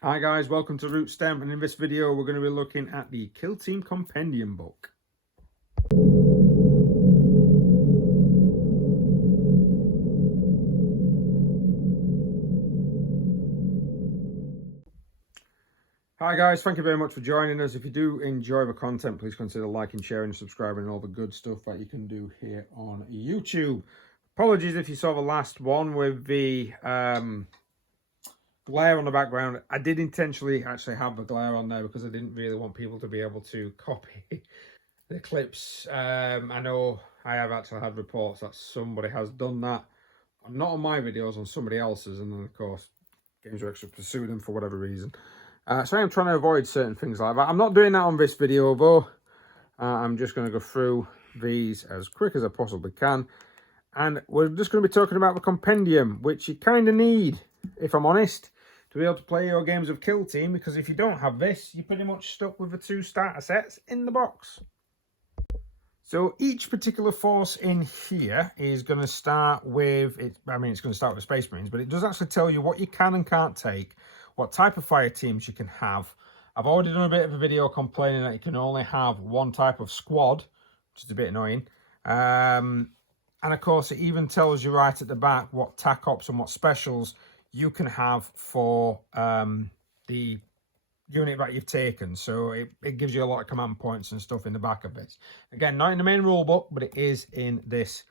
Hi guys, welcome to Root Stem, and in this video we're going to be looking at the Kill Team Compendium book. Hi guys, thank you very much for joining us. If you do enjoy the content, please consider liking, sharing, subscribing, and all the good stuff that you can do here on YouTube. Apologies if you saw the last one with the glare on the background. I did intentionally actually have the glare on there because I didn't really want people to be able to copy the clips. I know I have actually had reports that somebody has done that, not on my videos, on somebody else's, and then of course Games Workshop actually pursued them for whatever reason. So I am trying to avoid certain things like that. I'm not doing that on this video though. I'm just going to go through these as quick as I possibly can, and we're just going to be talking about the compendium, which you kind of need, if I'm honest, to be able to play your games of Kill Team, because if you don't have this, you're pretty much stuck with the 2 starter sets in the box. So each particular force in here is going to start with, it's going to start with Space Marines, but it does actually tell you what you can and can't take, what type of fire teams you can have. I've already done a bit of a video complaining that you can only have one type of squad, which is a bit annoying. And of course, it even tells you right at the back what tac ops and what specials you can have for the unit that you've taken. So it gives you a lot of command points and stuff in the back of this. Again, not in the main rule book, but it is in this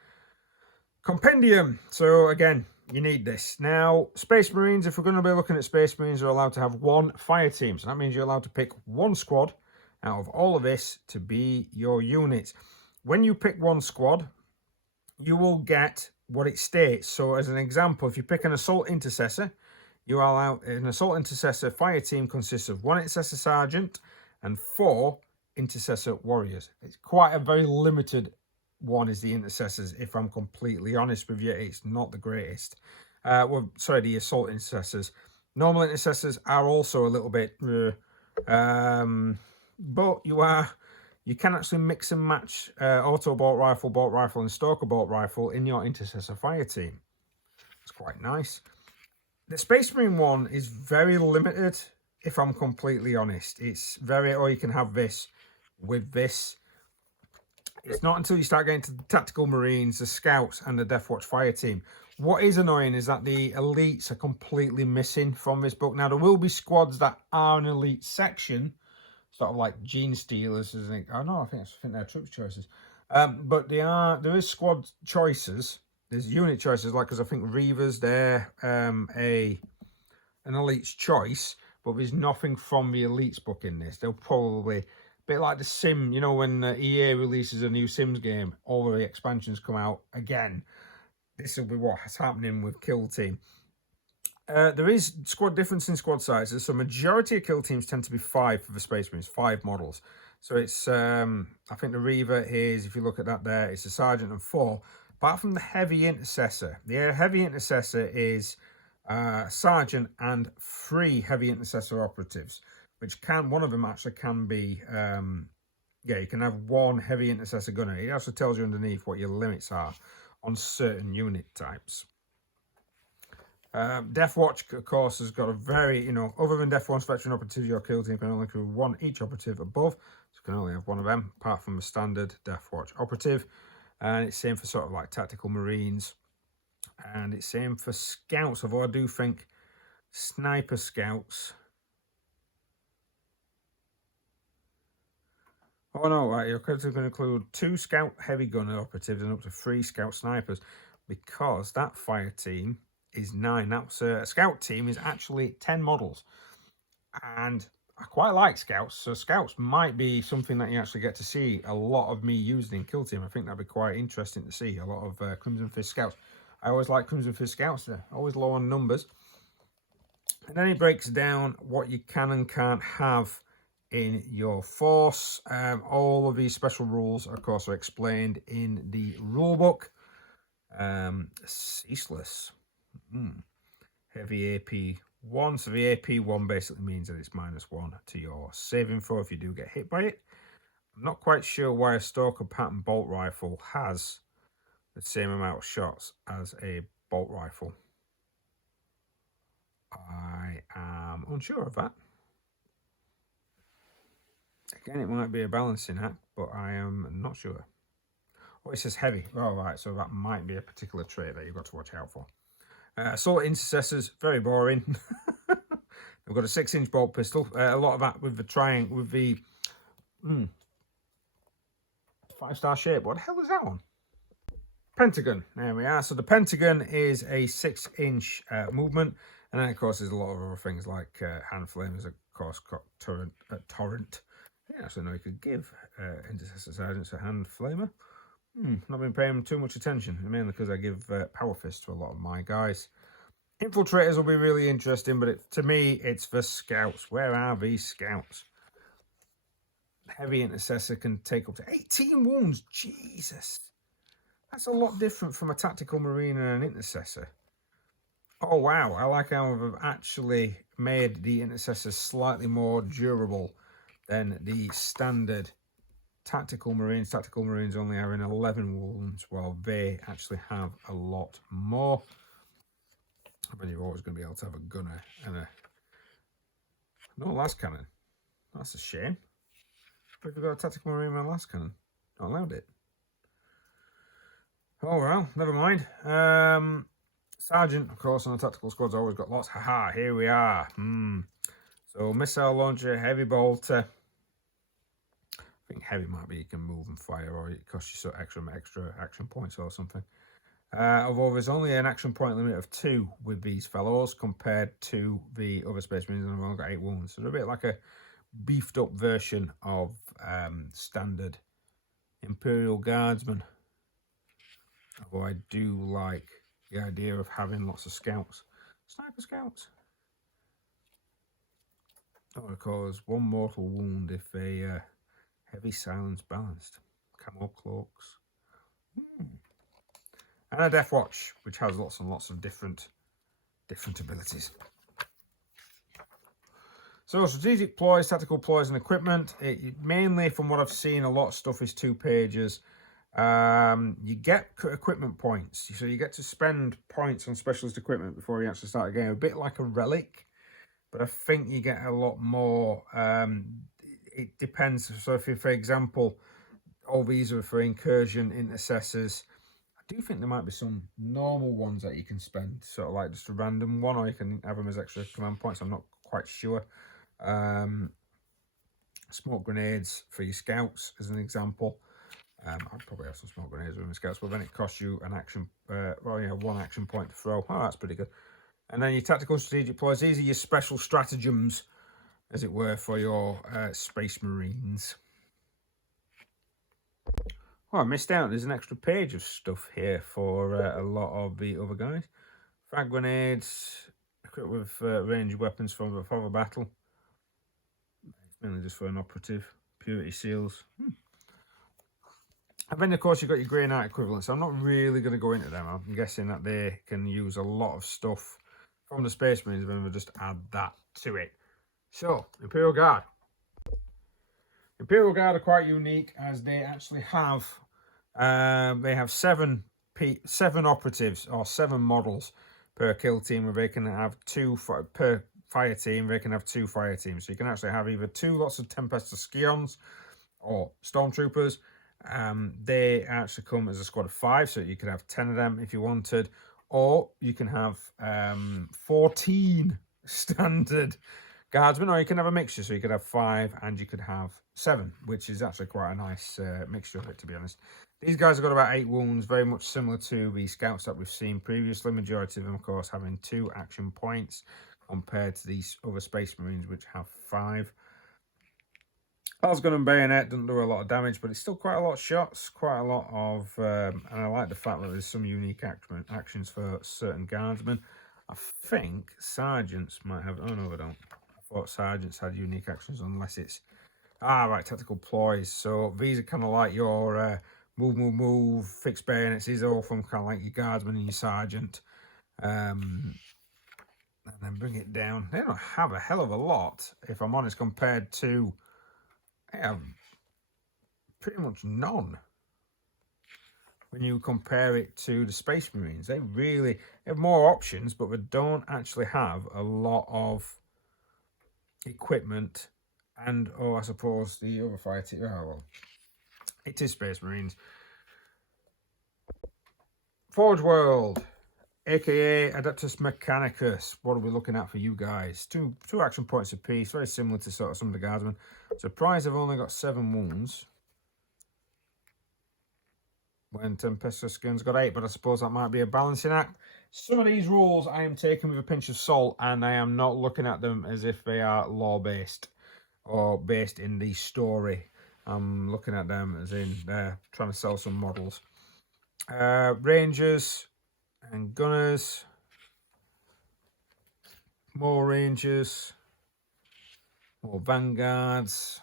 compendium. So again, you need this. Now, Space Marines, if we're going to be looking at Space Marines, are allowed to have 1 fire team. So that means you're allowed to pick 1 squad out of all of this to be your unit. When you pick 1 squad, you will get what it states. So as an example, if you pick an Assault Intercessor, you are allowed an Assault Intercessor fire team consists of 1 Intercessor Sergeant and 4 Intercessor Warriors. It's quite a very limited one, is the Intercessors, if I'm completely honest with you. It's not the greatest. The Assault Intercessors. Normal Intercessors are also a little bit, but you can actually mix and match Auto Bolt Rifle, and Stalker Bolt Rifle in your Intercessor fire team. It's quite nice. The Space Marine one is very limited, if I'm completely honest. It's very, you can have this with this. It's not until you start getting to the Tactical Marines, the Scouts, and the Death Watch fire team. What is annoying is that the elites are completely missing from this book. Now, there will be squads that are an elite section, sort of like Genestealers. I think they're troops choices. But there is squad choices. There's unit choices, like, because I think Reavers, they're an elite's choice, but there's nothing from the elites book in this. They'll probably, a bit like the Sim, you know, when EA releases a new Sims game, all of the expansions come out again. This will be what's happening with Kill Team. There is squad difference in squad sizes, so majority of Kill Teams tend to be 5 for the Space Marines, 5 models. So it's, I think the Reaver is, if you look at that there, it's a Sergeant and 4. Apart from the Heavy Intercessor, the Heavy Intercessor is Sergeant and 3 Heavy Intercessor Operatives, which one of them actually can be, you can have 1 Heavy Intercessor Gunner. It also tells you underneath what your limits are on certain unit types. Death Watch, of course, has got a very, other than Death Watch Veteran Operatives, your Kill Team can only include 1 each operative above, so you can only have 1 of them, apart from the standard Death Watch Operative. And it's same for sort of like Tactical Marines, and it's same for Scouts, although I do think Sniper Scouts, you're going to include 2 Scout Heavy Gunner Operatives and up to 3 Scout Snipers, because that fire team is 9. That's a Scout team is actually 10 models, and I quite like Scouts, so Scouts might be something that you actually get to see a lot of me using in Kill Team. I think that'd be quite interesting to see, a lot of Crimson Fist Scouts. I always like Crimson Fist Scouts, they're always low on numbers. And then he breaks down what you can and can't have in your force. All of these special rules, of course, are explained in the rule book. Ceaseless. Heavy AP 1, so the AP 1 basically means that it's -1 to your saving throw if you do get hit by it. I'm not quite sure why a Stalker Pattern Bolt Rifle has the same amount of shots as a Bolt Rifle. I am unsure of that. Again, it might be a balancing act, but I am not sure. Oh, it says heavy. Oh, right, so that might be a particular trait that you've got to watch out for. Assault intercessors, very boring. We've got a 6-inch bolt pistol. A lot of that with the triangle, with the 5-star shape. What the hell is that one? Pentagon. There we are. So the Pentagon is a 6-inch movement, and then of course there's a lot of other things like hand flamers, of course, torrent. I didn't actually know you could give intercessor sergeants a hand flamer. Not been paying too much attention, mainly because I give power fist to a lot of my guys. Infiltrators will be really interesting, but to me, it's for scouts. Where are these scouts? Heavy intercessor can take up to 18 wounds. Jesus. That's a lot different from a tactical marine and an intercessor. Oh, wow. I like how I've actually made the intercessor slightly more durable than the standard tactical marines. Tactical marines only having 11 wounds, while they actually have a lot more. But you're always going to be able to have a gunner and a... No last cannon. That's a shame. But if you've got a tactical marine and a last cannon, not allowed it. Oh well, never mind. Sergeant, of course, on the tactical squad's always got lots. Haha, here we are. So missile launcher, heavy bolter. I think heavy might be you can move and fire, or it costs you extra action points or something. Although there's only an action point limit of 2 with these fellows compared to the other Space Marines, and I've only got 8 wounds. So they're a bit like a beefed up version of standard Imperial Guardsmen. Although I do like the idea of having lots of scouts. Sniper scouts. That would cause 1 mortal wound if a heavy silence balanced. Camo cloaks. And a Death Watch, which has lots and lots of different abilities. So strategic ploys, tactical ploys and equipment. Mainly from what I've seen, a lot of stuff is 2 pages. You get equipment points. So you get to spend points on specialist equipment before you actually start a game. A bit like a relic. But I think you get a lot more. It depends. So if you, for example, all these are for incursion intercessors, I do think there might be some normal ones that you can spend, sort of like just a random one, or you can have them as extra command points. I'm not quite sure. Smoke grenades for your scouts, as an example. I'd probably have some smoke grenades with my scouts, but then it costs you an action, 1 action point to throw. Oh, that's pretty good. And then your tactical strategic ploys. These are your special stratagems, as it were, for your Space Marines. Oh, I missed out. There's an extra page of stuff here for a lot of the other guys. Frag grenades, equipped with ranged weapons for the battle. It's mainly just for an operative. Purity seals. And then, of course, you've got your Grey Knight equivalents. I'm not really going to go into them. I'm guessing that they can use a lot of stuff from the Space Marines, and we'll just add that to it. So, Imperial Guard. Imperial Guard are quite unique, as they actually have they have 7 operatives, or 7 models per kill team, where they can have 2 per fire team. They can have 2 fire teams, so you can actually have either 2 lots of Tempestor Scions or Stormtroopers. They actually come as a squad of 5, so you could have 10 of them if you wanted, or you can have 14 standard guardsmen, or you can have a mixture, so you could have 5 and you could have 7, which is actually quite a nice mixture of it, to be honest. These guys have got about 8 wounds, very much similar to the scouts that we've seen previously. Majority of them, of course, having 2 action points compared to these other Space Marines, which have 5. Osgun and Bayonet doesn't do a lot of damage, but it's still quite a lot of shots, quite a lot of... and I like the fact that there's some unique actions for certain guardsmen. I think Sergeants might have... Oh, no, they don't. I thought Sergeants had unique actions, unless it's... Ah, right, tactical ploys. So these are kind of like your move, fixed bayonets. These are all from kind of like your Guardsman and your Sergeant. And then bring it down. They don't have a hell of a lot, if I'm honest, compared to... They have pretty much none when you compare it to the Space Marines. They really have more options, but they don't actually have a lot of equipment, and, oh, I suppose the other fighting. Oh, well, it is Space Marines. Forge World, aka Adeptus Mechanicus. What are we looking at for you guys? Two action points apiece, very similar to sort of some of the guardsmen. Surprised I've only got 7 wounds. When Tempestuous Skin's got 8, but I suppose that might be a balancing act. Some of these rules I am taking with a pinch of salt, and I am not looking at them as if they are lore-based or based in the story. I'm looking at them as in they're trying to sell some models. Rangers and Gunners. More Rangers. More Vanguards.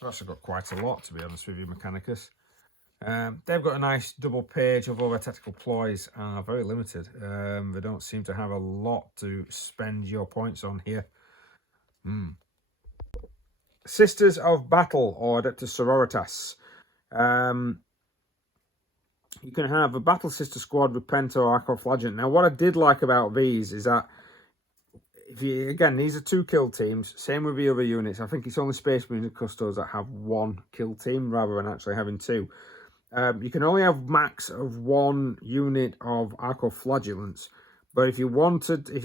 I've actually got quite a lot, to be honest with you, Mechanicus. They've got a nice double page of all their tactical ploys and are very limited. They don't seem to have a lot to spend your points on here. Sisters of Battle, or Adeptus Sororitas. You can have a Battle Sister Squad, Repenter, or Arcoflagellant. Now, what I did like about these is that, again, these are 2 kill teams. Same with the other units. I think it's only Space Marines and Custodes that have 1 kill team rather than actually having 2. You can only have max of 1 unit of Arcoflagellants. But if you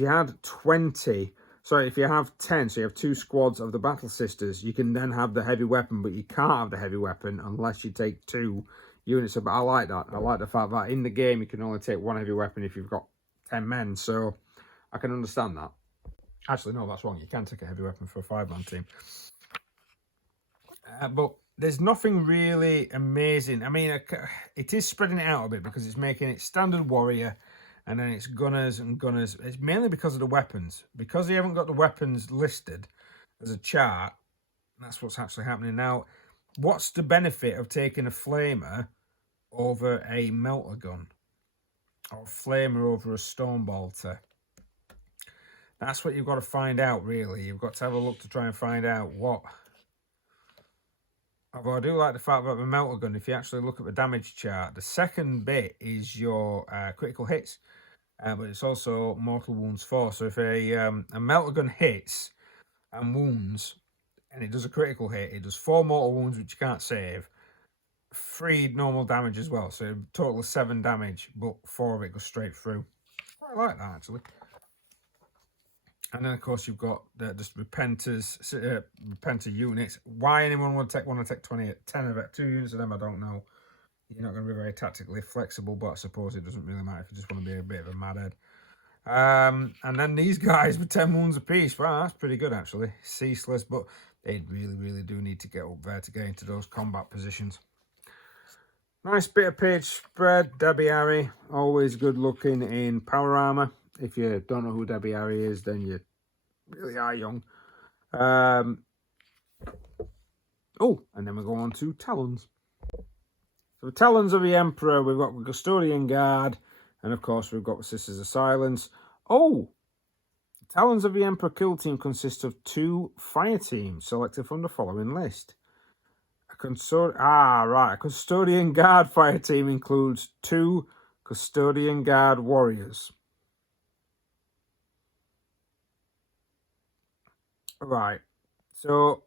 had 20, sorry, if you have 10, so you have 2 squads of the Battle Sisters, you can then have the heavy weapon, but you can't have the heavy weapon unless you take 2 units. But I like that. I like the fact that in the game you can only take 1 heavy weapon if you've got 10 men. So I can understand that. Actually, no, that's wrong. You can take a heavy weapon for a 5-man team. But there's nothing really amazing. I mean, it is spreading it out a bit because it's making it standard warrior and then it's gunners and gunners. It's mainly because of the weapons. Because they haven't got the weapons listed as a chart, that's what's actually happening. Now, what's the benefit of taking a flamer over a melter gun? Or a flamer over a stone bolter? That's what you've got to find out, really. You've got to have a look to try and find out what... Although I do like the fact that the melter gun, if you actually look at the damage chart, the second bit is your critical hits, but it's also mortal wounds 4. So if a melter gun hits and wounds, and it does a critical hit, it does 4 mortal wounds, which you can't save, 3 normal damage as well. So a total of 7 damage, but 4 of it goes straight through. I like that, actually. And then, of course, you've got just Repenter units. Why anyone would want to take 10 of it? 2 units of them, I don't know. You're not going to be very tactically flexible, but I suppose it doesn't really matter if you just want to be a bit of a madhead. And then these guys with 10 wounds apiece. Wow, that's pretty good, actually. Ceaseless, but they really, really do need to get up there to get into those combat positions. Nice bit of page spread. Debbie Harry, always good looking in power armor. If you don't know who Debbie Harry is, then you really are young. Oh, and then we go on to Talons. So the Talons of the Emperor, we've got the Custodian Guard, and of course we've got the Sisters of Silence. Oh, the Talons of the Emperor kill team consists of 2 fire teams selected from the following list. A Custodian Guard fire team includes 2 Custodian Guard warriors. Right, so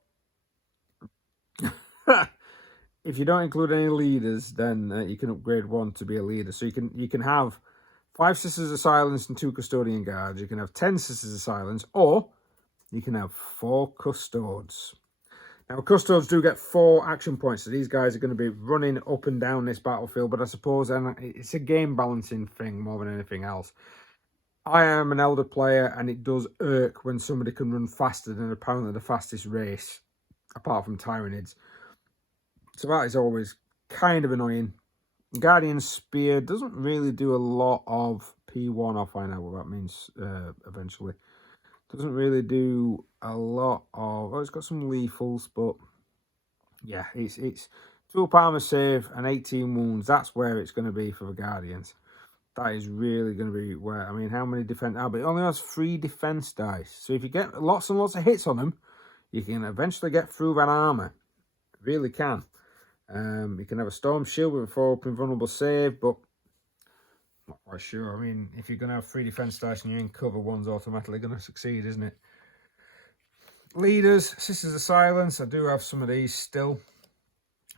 if you don't include any leaders, then you can upgrade 1 to be a leader. So you can have 5 Sisters of Silence and 2 Custodian Guards. You can have 10 Sisters of Silence, or you can have 4 Custodes. Now, Custodes do get 4 action points, so these guys are going to be running up and down this battlefield, but I suppose it's a game balancing thing more than anything else. I am an Eldar player, and it does irk when somebody can run faster than apparently the fastest race, apart from Tyranids. So that is always kind of annoying. Guardian Spear doesn't really do a lot of P1. I'll find out what that means eventually. Doesn't really do a lot of... Oh, it's got some lethals, but... Yeah, it's 2 armor save and 18 wounds. That's where it's going to be for the Guardians. That is really going to be where... I mean, how many defense... but it only has 3 defense dice. So if you get lots and lots of hits on them, you can eventually get through that armor. It really can. You can have a Storm Shield with a 4 open vulnerable save, but... Not quite sure. I mean, if you're going to have 3 defense dice and you're in cover, 1's automatically going to succeed, isn't it? Leaders, Sisters of Silence. I do have some of these still.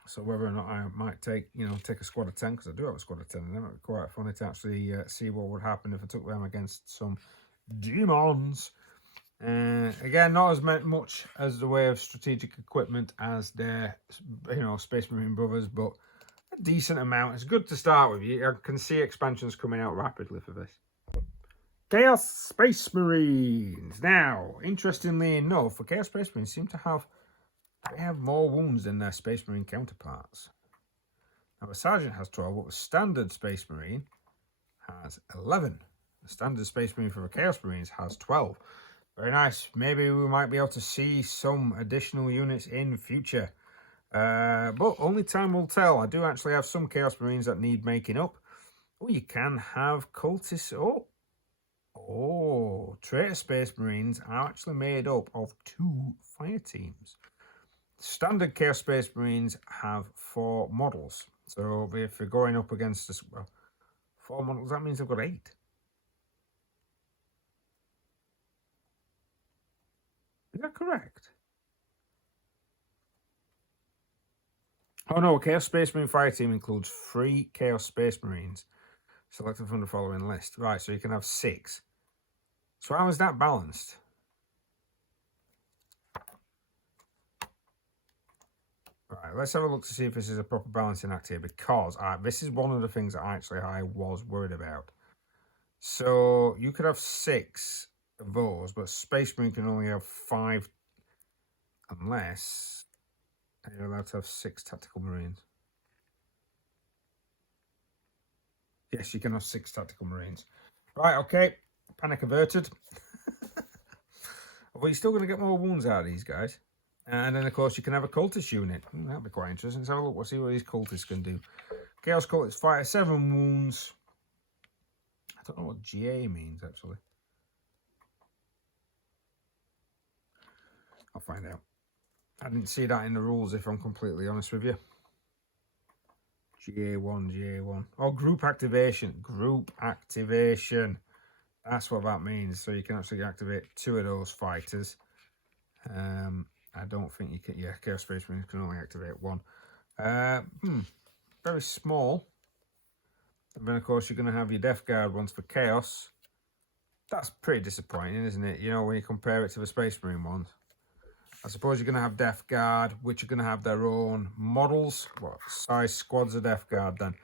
So whether or not I might take a squad of 10, because I do have a squad of 10, and it might be quite funny to actually see what would happen if I took them against some Daemons. Again, not as much as the way of strategic equipment as their, Space Marine brothers, but a decent amount. It's good to start with. I can see expansions coming out rapidly for this. Chaos Space Marines. Now, interestingly enough, the Chaos Space Marines seem to have more wounds than their Space Marine counterparts. Now, the Sergeant has 12, but the Standard Space Marine has 11. The Standard Space Marine for the Chaos Marines has 12. Very nice. Maybe we might be able to see some additional units in future. But only time will tell. I do actually have some Chaos Marines that need making up. Oh, you can have Cultists. Oh, Traitor Space Marines are actually made up of 2 fire teams. Standard Chaos Space Marines have 4 models. So if you're going up against this, 4 models, that means they've got 8. Is that correct? Oh no, Chaos Space Marine Fire Team includes 3 Chaos Space Marines selected from the following list. Right, so you can have 6. So how is that balanced? Right, let's have a look to see if this is a proper balancing act here, because this is one of the things that I was worried about. So you could have 6 of those, but Space Marine can only have 5 unless you're allowed to have 6 Tactical Marines. Yes, you can have 6 Tactical Marines. Right, okay. Panic averted. But you're still going to get more wounds out of these guys. And then, of course, you can have a cultist unit. That'll be quite interesting. Let's have a look. We'll see what these cultists can do. Chaos Cultists fire 7 wounds. I don't know what GA means, actually. I'll find out. I didn't see that in the rules, if I'm completely honest with you. GA1. Oh, group activation. Group activation. That's what that means. So you can actually activate 2 of those fighters. I don't think you can. Yeah, Chaos Space Marines can only activate 1. Very small. And then, of course, you're going to have your Death Guard ones for Chaos. That's pretty disappointing, isn't it? You know, when you compare it to the Space Marine ones. I suppose you're going to have Death Guard, which are going to have their own models. What size squads of Death Guard then?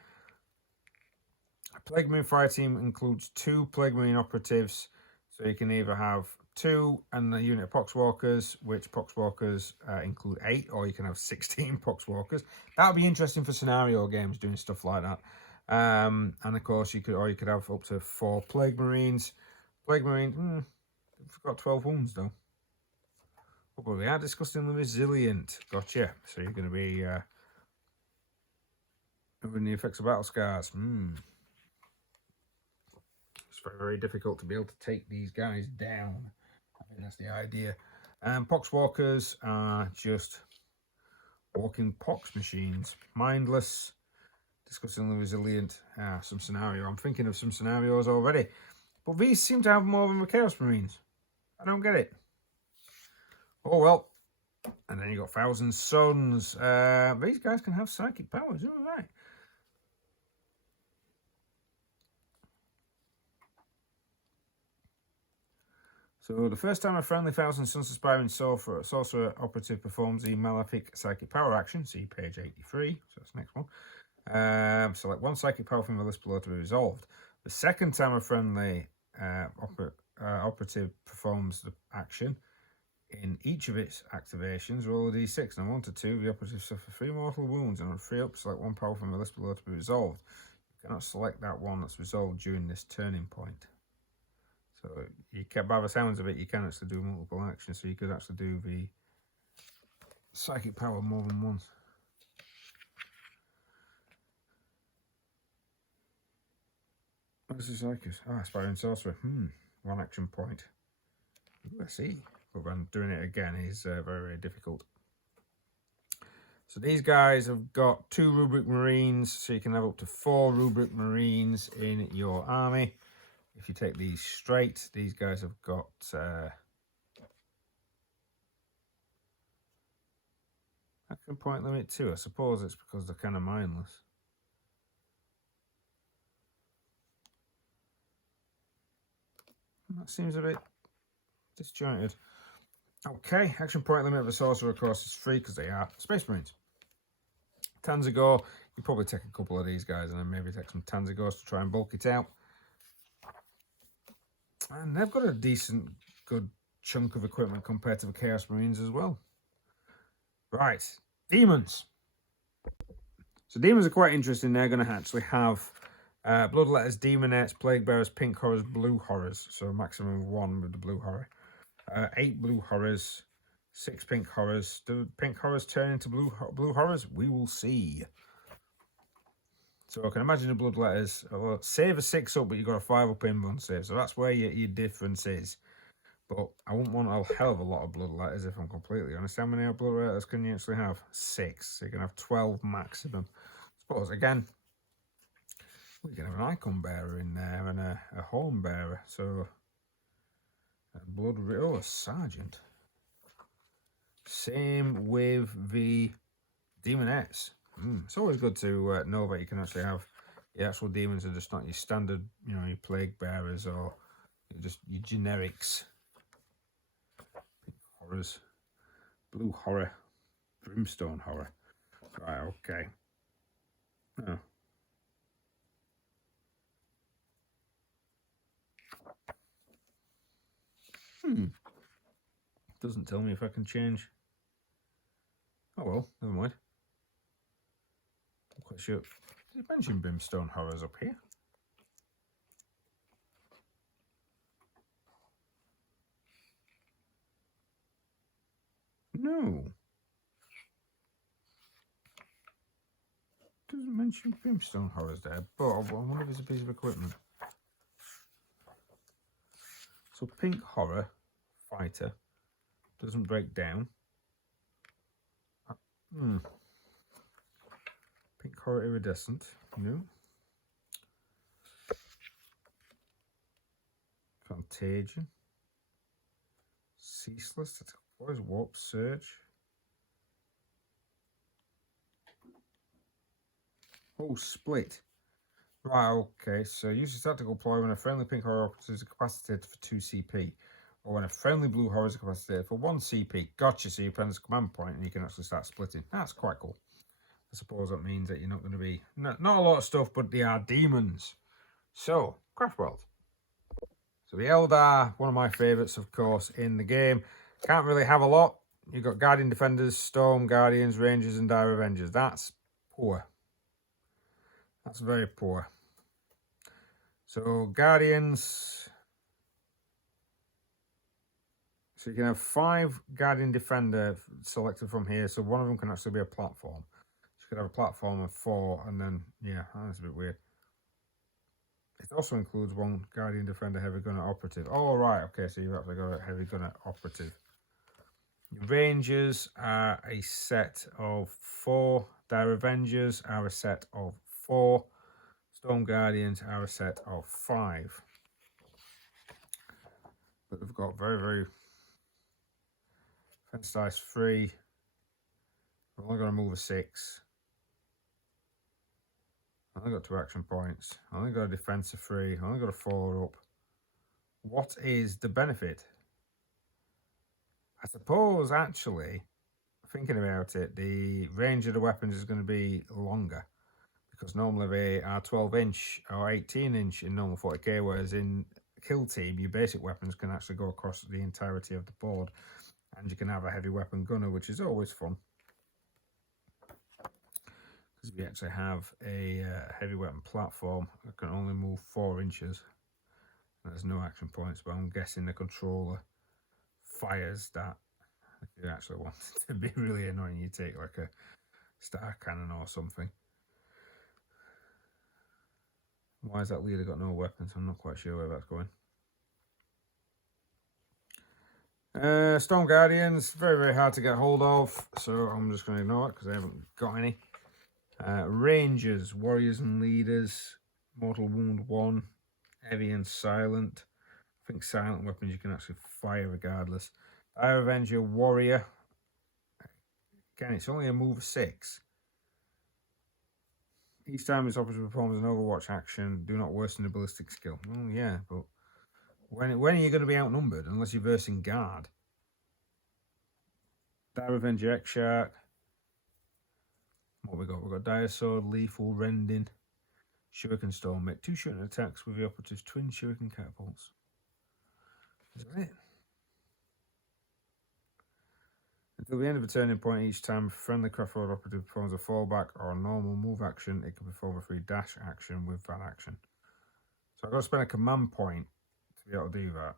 A Plague Marine Fire Team includes 2 Plague Marine Operatives. So you can either have 2 and a unit of Poxwalkers, which Poxwalkers include 8, or you can have 16 Poxwalkers. That would be interesting for scenario games, doing stuff like that. And of course, you could have up to 4 Plague Marines. Plague Marine, they've got 12 wounds though. Oh, but we are discussing the resilient. Gotcha. So you're going to be having the effects of battle scars. It's very, very difficult to be able to take these guys down. I think that's the idea. Poxwalkers are just walking pox machines. Mindless. Discussing the resilient. Some scenario. I'm thinking of some scenarios already. But these seem to have more than the Chaos Marines. I don't get it. Oh well. And then you got Thousand Suns. These guys can have psychic powers, all right. So the first time a friendly Thousand Suns aspiring sorcerer operative performs the Malefic psychic power action, see page 83, so that's the next one. Select 1 psychic power from the list below to be resolved. The second time a friendly operative performs the action, in each of its activations, roll a d6. And on 1 to 2, the operative suffer 3 mortal wounds, and on 3 up, select 1 power from the list below to be resolved. You cannot select that one that's resolved during this turning point. So, by the sounds of it, you can actually do multiple actions. So you could actually do the psychic power more than once. What's this like? Aspiring sorcerer. 1 action point. Ooh, I see. But when doing it again is very, very difficult. So these guys have got 2 Rubric Marines, so you can have up to 4 Rubric Marines in your army. If you take these straight, these guys have got Action point limit 2. I suppose it's because they're kind of mindless. That seems a bit disjointed. Okay, action point limit of a sorcerer, of course, is 3 because they are Space Marines. Tanzagor, you probably take a couple of these guys and then maybe take some Tanzagors to try and bulk it out. And they've got a decent, good chunk of equipment compared to the Chaos Marines as well. Right, Demons. So Demons are quite interesting. They're going to actually have Bloodletters, Demonettes, Plague Bearers, Pink Horrors, Blue Horrors. So a maximum of 1 with the Blue Horror. 8 Blue Horrors, 6 Pink Horrors. Do Pink Horrors turn into Blue Horrors? We will see. So I can imagine the Bloodletters. Well, save a 6 up, but you've got a 5 up in one save. So that's where your difference is. But I wouldn't want a hell of a lot of Bloodletters if I'm completely honest. How many Bloodletters can you actually have? 6. So you can have 12 maximum. I suppose, again, we can have an Icon Bearer in there and a Horn Bearer. So, a Sergeant. Same with the Demonettes. It's always good to know that you can actually have the actual demons are just not your standard, your Plague Bearers or just your generics. Pink Horrors, Blue Horror, Brimstone Horror. Right, okay. Oh. Doesn't tell me if I can change. Oh well, never mind. I'm quite sure. Did it mention Brimstone Horrors up here? No. Doesn't mention Brimstone Horrors there, but I wonder if it's a piece of equipment. So Pink Horror Fighter doesn't break down. Pink Horror Iridescent, no. Contagion. Ceaseless, what is Warp Surge? Oh, Split. Right, okay, so use your tactical ploy when a friendly Pink Horror is incapacitated for 2 CP, or when a friendly Blue Horror is incapacitated for 1 CP. Gotcha, so you press a command point and you can actually start splitting. That's quite cool. I suppose that means that you're not going to be... Not a lot of stuff, but they are demons. So, Craft World. So the Eldar, one of my favourites, of course, in the game. Can't really have a lot. You've got Guardian Defenders, Storm Guardians, Rangers, and Dire Avengers. That's poor. That's very poor. So, Guardians. So, you can have 5 Guardian Defender selected from here. So, one of them can actually be a platform. So, you could have a platform of 4, and then, yeah, that's a bit weird. It also includes 1 Guardian Defender Heavy Gunner Operative. Oh, right, okay, so you've actually got a Heavy Gunner Operative. Rangers are a set of 4. Dire Avengers are a set of 4. Storm Guardians are a set of 5. But they've got very, very defense dice 3. We're only going to move a 6. I only got 2 action points. I only got a defense of 3. I only got a 4 up. What is the benefit? I suppose, actually, thinking about it, the range of the weapons is going to be longer. Because normally they are 12-inch or 18-inch in normal 40k, whereas in Kill Team, your basic weapons can actually go across the entirety of the board. And you can have a heavy weapon gunner, which is always fun. Because we actually have a heavy weapon platform that can only move 4 inches. There's no action points, but I'm guessing the controller fires that. If you actually want it to be really annoying, you take like a star cannon or something. Why has that leader got no weapons? I'm not quite sure where that's going. Storm Guardians, very, very hard to get hold of, so I'm just going to ignore it because I haven't got any. Rangers, Warriors and Leaders, Mortal Wound 1, Heavy and Silent. I think silent weapons you can actually fire regardless. Dire Avenger, Warrior. Again, it's only a move of 6. Each time its operative performs an Overwatch action, do not worsen the ballistic skill. Oh, yeah, but when are you going to be outnumbered unless you're versing Guard? Dire Avenger, X-Shark. What we got? We've got Dire Sword, Lethal, Rending, Shuriken Storm. Make 2 shooting attacks with the operative's twin Shuriken catapults. Is that it? Until the end of a turning point, each time a friendly craft order operative performs a fallback or a normal move action, it can perform a free dash action with that action. So I've got to spend a command point to be able to do that.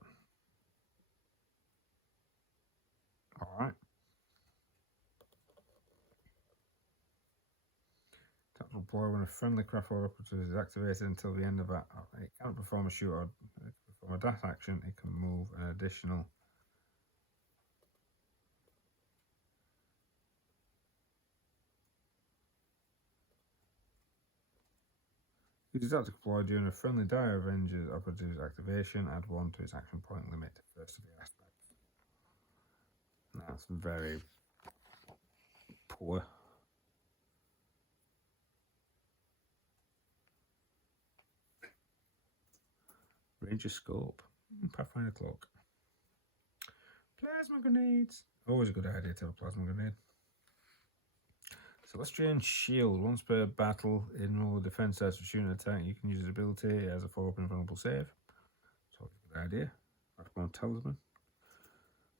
Alright. Tactical deploy when a friendly craft order operative is activated until the end of that. It can't perform a shoot or perform a dash action, it can move an additional. Use tactical deploy during a friendly Dire Avenger operative's activation, add 1 to its action point limit. First of the aspects. That's very poor. Ranger Scope. Pathfinder Cloak. Plasma Grenades. Always a good idea to have a Plasma Grenade. Celestian Shield. Once per battle, in all defense sets for shooting attack, you can use its ability as a follow-up and vulnerable save. So always a good idea. Backbone Talisman.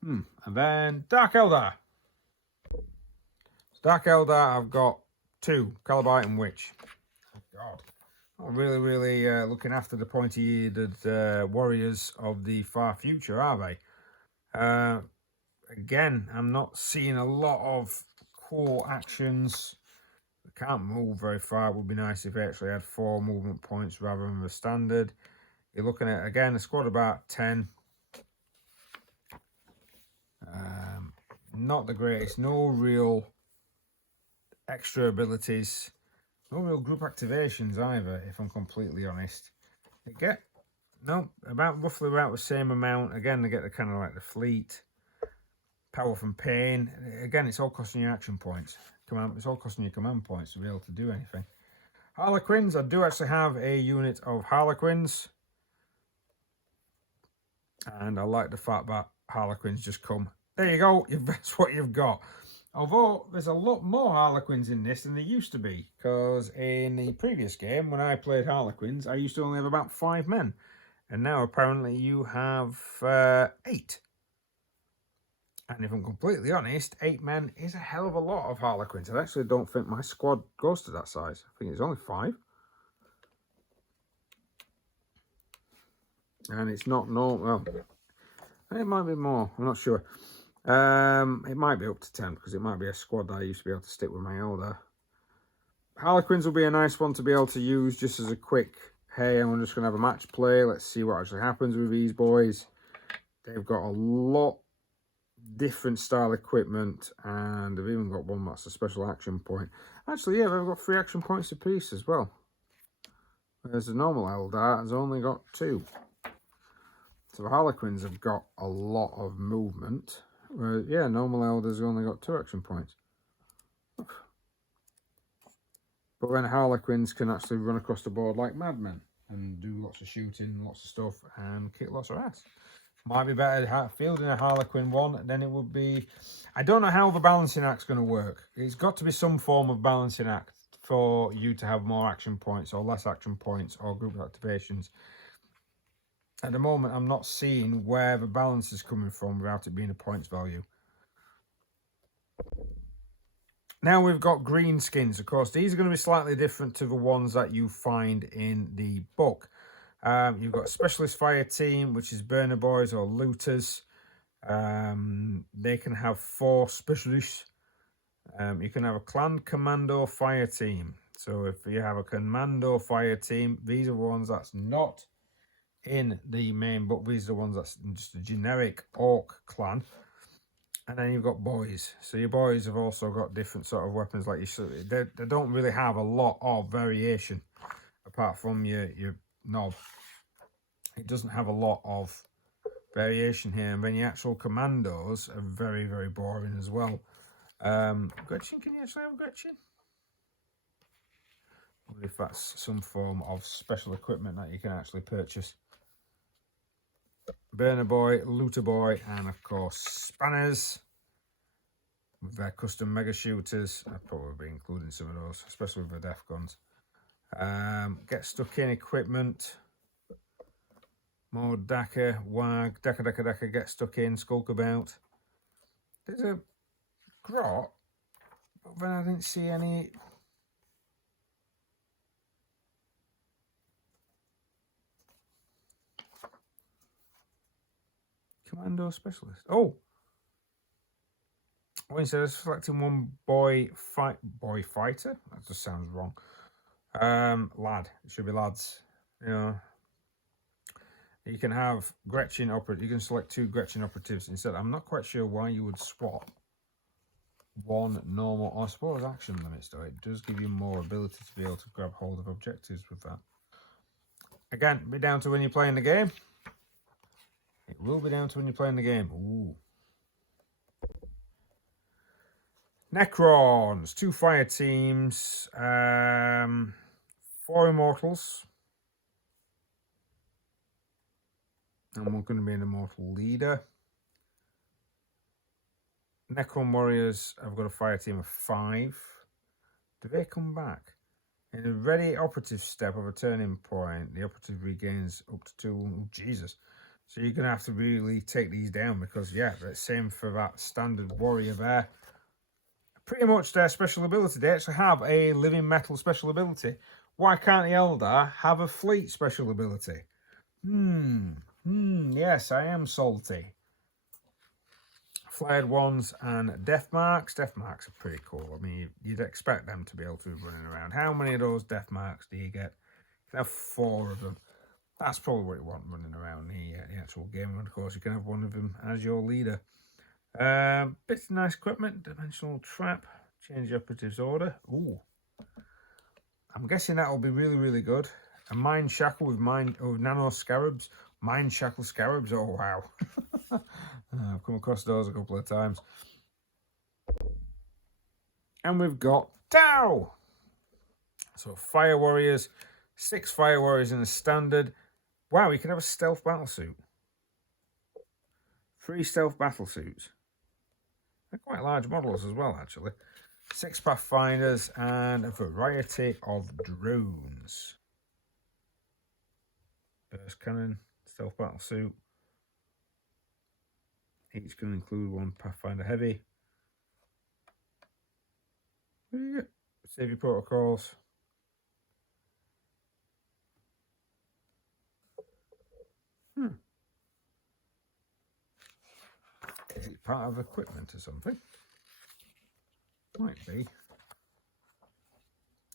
And then Dark Eldar. So Dark Eldar, I've got 2, Calibite and Witch. Oh God. Not really looking after the pointy-eared warriors of the far future, are they? Again, I'm not seeing a lot of cool actions. They can't move very far. It would be nice if they actually had 4 movement points rather than the standard. You're looking at, again, a squad about 10. Not the greatest. No real extra abilities. No real group activations either, if I'm completely honest. They get, no, roughly about the same amount. Again, they get the kind of like the fleet. Power from Pain. Again, it's all costing you action points. It's all costing you command points to be able to do anything. Harlequins. I do actually have a unit of Harlequins. And I like the fact that Harlequins just come. There you go. That's what you've got. Although, there's a lot more Harlequins in this than there used to be. Because in the previous game, when I played Harlequins, I used to only have about 5 men. And now, apparently, you have 8. And if I'm completely honest, 8 men is a hell of a lot of Harlequins. I actually don't think my squad goes to that size. I think it's only 5. And it's not well, it might be more. I'm not sure. It might be up to 10 because it might be a squad that I used to be able to stick with my Eldar. Harlequins will be a nice one to be able to use just as a quick, hey, I'm just going to have a match play. Let's see what actually happens with these boys. They've got a lot different style equipment, and they've even got one that's a special action point. Actually, yeah, they've got 3 action points apiece as well. Whereas the normal Eldar has only got 2. So the Harlequins have got a lot of movement. Yeah, normal Eldars have only got 2 action points. But then Harlequins can actually run across the board like madmen and do lots of shooting, lots of stuff, and kick lots of ass. Might be better fielding a Harlequin one than it would be. I don't know how the balancing act's going to work. It's got to be some form of balancing act for you to have more action points or less action points or group activations. At the moment, I'm not seeing where the balance is coming from without it being a points value. Now we've got green skins. Of course, these are going to be slightly different to the ones that you find in the book. You've got a specialist fire team, which is burner boys or looters. They can have 4 specialists. You can have a clan commando fire team. So if you have a commando fire team, these are ones that's not in the main book. These are the ones that's just a generic orc clan. And then you've got boys. So your boys have also got different sort of weapons. Like they don't really have a lot of variation apart from your knob. It doesn't have a lot of variation here. And then your actual commandos are very, very boring as well. Gretchen, can you actually have Gretchen? I wonder if that's some form of special equipment that you can actually purchase. Burner Boy, Looter Boy, and of course Spanners with their custom mega shooters. I'd probably be including some of those, especially with the def guns. Get stuck in equipment. More Daka, Wag, Daka, get stuck in, skulk about. There's a grot, but then I didn't see any. Commando specialist. Oh, instead of selecting one boy fighter, that just sounds wrong. Lad, it should be lads. You know, you can have Gretchen operative. You can select 2 Gretchen operatives instead. I'm not quite sure why you would swap one normal. I suppose action limits though. It does give you more ability to be able to grab hold of objectives with that. Again, be down to when you're playing the game. It will be down to when you're playing the game. Ooh. Necrons, 2 fire teams, 4 immortals. And we're going to be an immortal leader. Necron warriors, I've got a fire team of 5. Do they come back? In a ready operative step of a turning point, the operative regains up to 2. Oh, Jesus. So you're going to have to really take these down because, yeah, the same for that standard warrior there. Pretty much their special ability. They actually have a living metal special ability. Why can't the Eldar have a fleet special ability? Yes, I am salty. Flared ones and death marks. Death marks are pretty cool. I mean, you'd expect them to be able to be running around. How many of those death marks do you get? You can have 4 of them. That's probably what you want running around the actual game. And of course, you can have one of them as your leader. Bit of nice equipment. Dimensional trap. Change the operative's order. Ooh. I'm guessing that'll be really, really good. A mind shackle with nano scarabs. Mind shackle scarabs. Oh, wow. I've come across those a couple of times. And we've got Tau. So fire warriors. 6 fire warriors in the standard. Wow, you can have a stealth battle suit. 3 stealth battle suits. They're quite large models as well, actually. 6 pathfinders and a variety of drones. Burst cannon, stealth battle suit. Each can include 1 pathfinder heavy. What do you get? Save your protocols. Is it part of equipment or something? Might be.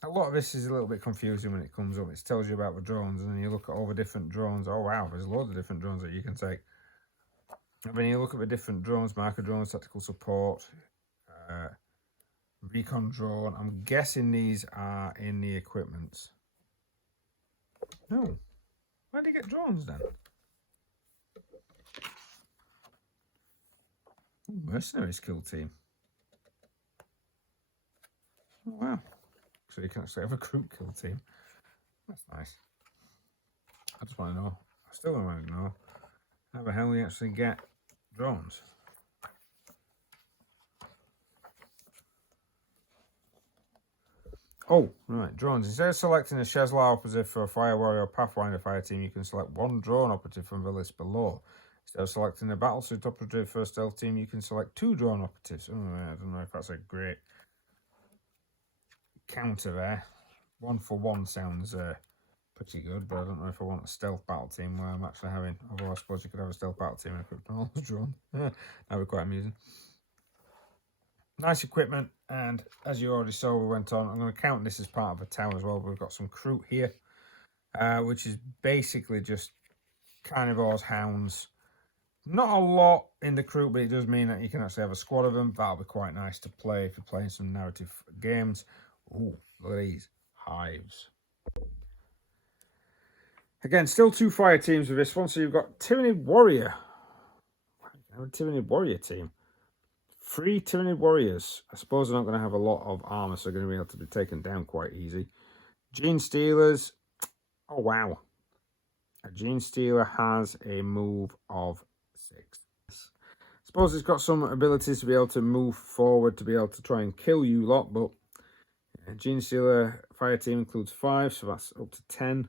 A lot of this is a little bit confusing when it comes up. It tells you about the drones, and then you look at all the different drones. Oh wow, there's loads of different drones that you can take. And then you look at the different drones, marker drones, tactical support, recon drone. I'm guessing these are in the equipments. No. Where do you get drones then? Ooh, mercenaries kill team. Oh wow. So you can actually have a group kill team. That's nice. I just want to know. I still don't want to know how the hell you actually get drones. Oh, right, drones. Instead of selecting a Shezlar operative for a Fire Warrior or Pathfinder fire team, you can select 1 drone operative from the list below. Instead of selecting a battlesuit operative for a stealth team, you can select 2 drone operatives. Oh, I don't know if that's a great counter there. 1 for 1 sounds pretty good, but I don't know if I want a stealth battle team where I'm actually having. Although I suppose you could have a stealth battle team and equip all the drone. That would be quite amusing. Nice equipment, and as you already saw, we went on. I'm going to count this as part of a tower as well. We've got some crew here, which is basically just carnivores, hounds. Not a lot in the crew, but it does mean that you can actually have a squad of them. That'll be quite nice to play if you're playing some narrative games. Ooh, look at these hives. Again, still 2 fire teams with this one. So you've got Tyranid Warrior. A Tyranid Warrior team. 3 Tyranid warriors. I suppose they're not going to have a lot of armor, so they're going to be able to be taken down quite easy. Genestealers. Oh, wow. A Genestealer has a move of 6. Suppose it's got some abilities to be able to move forward to be able to try and kill you lot, but Genestealer fire team includes 5, so that's up to 10.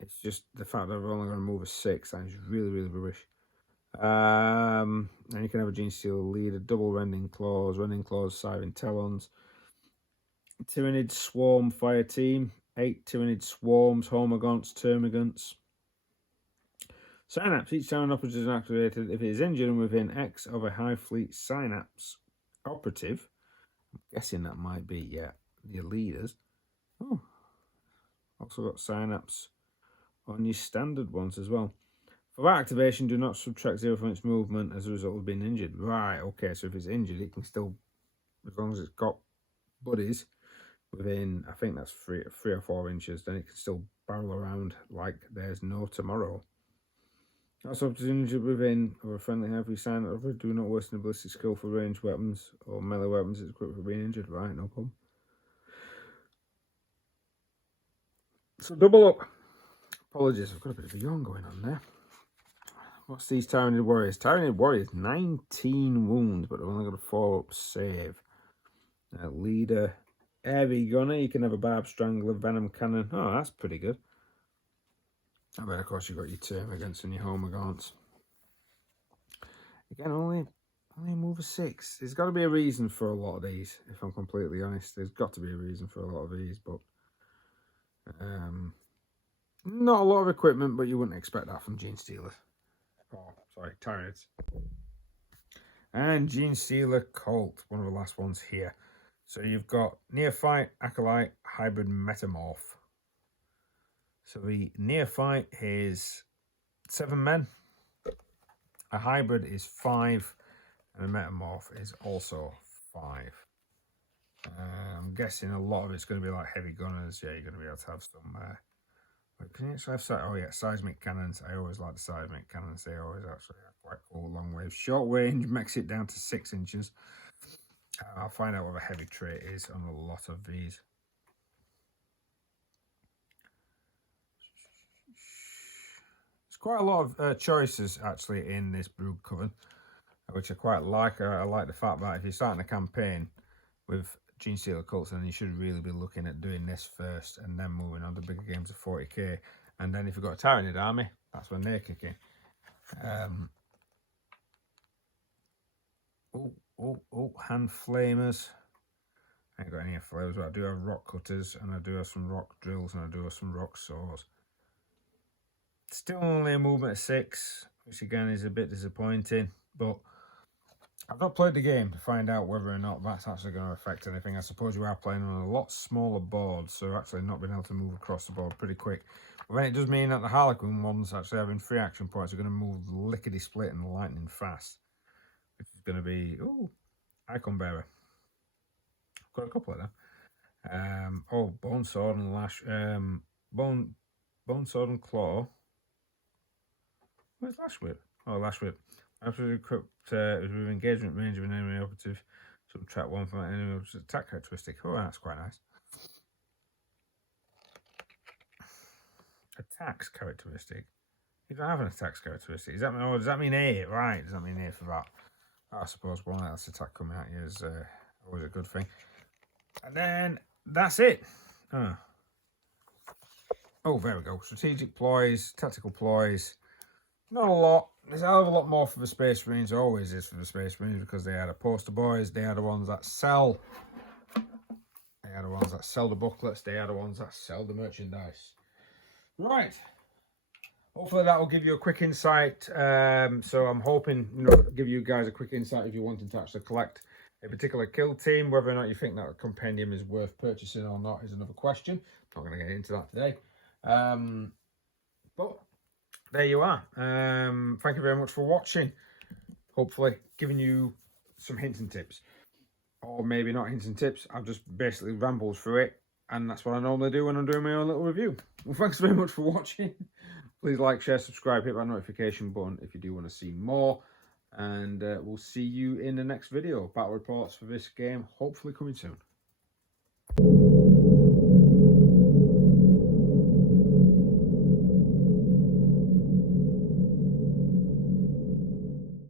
It's just the fact that we're only going to move a 6. That is really, really rubbish. And you can have a Genestealer leader, double Rending Claws, Scything Talons. Tyranid Swarm fire team, 8 Tyranid Swarms, Hormagaunts, Termagants. Synapse. Each time an operative is activated, if it is injured and within X of a High Fleet Synapse operative, I'm guessing that might be, your leaders. Oh, also got Synapse on your standard ones as well. For that activation, do not subtract 0 from its movement as a result of being injured. Right, okay, so if it's injured, it can still, as long as it's got buddies within, I think that's 3 or 4 inches, then it can still barrel around like there's no tomorrow. Also, if it's injured within or a friendly heavy sign of do not worsen the ballistic skill for ranged weapons or melee weapons. It's equipped for being injured. Right, no problem. So double up. Apologies, I've got a bit of a yawn going on there. What's these Tyranid warriors? Tyranid warriors, 19 wounds, but they've only got a 4-up save. Leader, heavy gunner. You can have a barb strangler, venom cannon. Oh, that's pretty good. And then, of course, you've got your Termagants and your Hormagaunts. Again, only move a 6. There's got to be a reason for a lot of these, if I'm completely honest. There's got to be a reason for a lot of these, but not a lot of equipment, but you wouldn't expect that from Genestealers. Oh, sorry, Tyranids. And Genestealer Cult, one of the last ones here. So you've got Neophyte, Acolyte, Hybrid, Metamorph. So the Neophyte is 7 men, a Hybrid is 5, and a Metamorph is also 5. I'm guessing a lot of it's going to be like heavy gunners. Yeah, you're going to be able to have some. Can you actually have? Oh yeah, seismic cannons. I always like the seismic cannons. They always actually are quite cool. Long range, short range makes it down to 6 inches. I'll find out what the heavy trait is on a lot of these. Quite a lot of choices actually in this Brood Coven, which I quite like. I like the fact that if you're starting a campaign with Genestealer Cults, then you should really be looking at doing this first and then moving on to bigger games of 40k. And then if you've got a Tyranid army, that's when they kick in. Hand Flamers. I ain't got any flamers, but I do have rock cutters, and I do have some rock drills, and I do have some rock saws. Still only a movement of 6, which again is a bit disappointing, but I've not played the game to find out whether or not that's actually going to affect anything. I suppose you are playing on a lot smaller board, so actually not being able to move across the board pretty quick. But then it does mean that the Harlequin ones actually having 3 action points are going to move lickety-split and lightning fast, which is going to be, Icon Bearer. I've got a couple of them. Bone Sword and Lash, Bone Sword and Claw. Where's Lash Whip? Oh, Lash Whip. After equipped with engagement range of an enemy operative, subtract 1 from that enemy operative attack characteristic. Oh, that's quite nice. Attacks characteristic. You don't have an attacks characteristic. Does that mean 8? Right, does that mean 8 for that? I suppose one less attack coming at you is always a good thing. And then that's it. Oh, there we go. Strategic ploys, tactical ploys. Not a lot. There's a hell of a lot more for the Space Marines. There always is for the Space Marines, because they are the poster boys. They are the ones that sell. They are the ones that sell the booklets. They are the ones that sell the merchandise. Right. Hopefully that will give you a quick insight. So I'm hoping, give you guys a quick insight if you're wanting to actually collect a particular kill team. Whether or not you think that a compendium is worth purchasing or not is another question. Not going to get into that today. But there you are. Thank you very much for watching. Hopefully giving you some hints and tips. Or maybe not hints and tips. I've just basically rambled through it. And that's what I normally do when I'm doing my own little review. Well, thanks very much for watching. Please like, share, subscribe, hit that notification button if you do want to see more. And we'll see you in the next video. Battle reports for this game hopefully coming soon.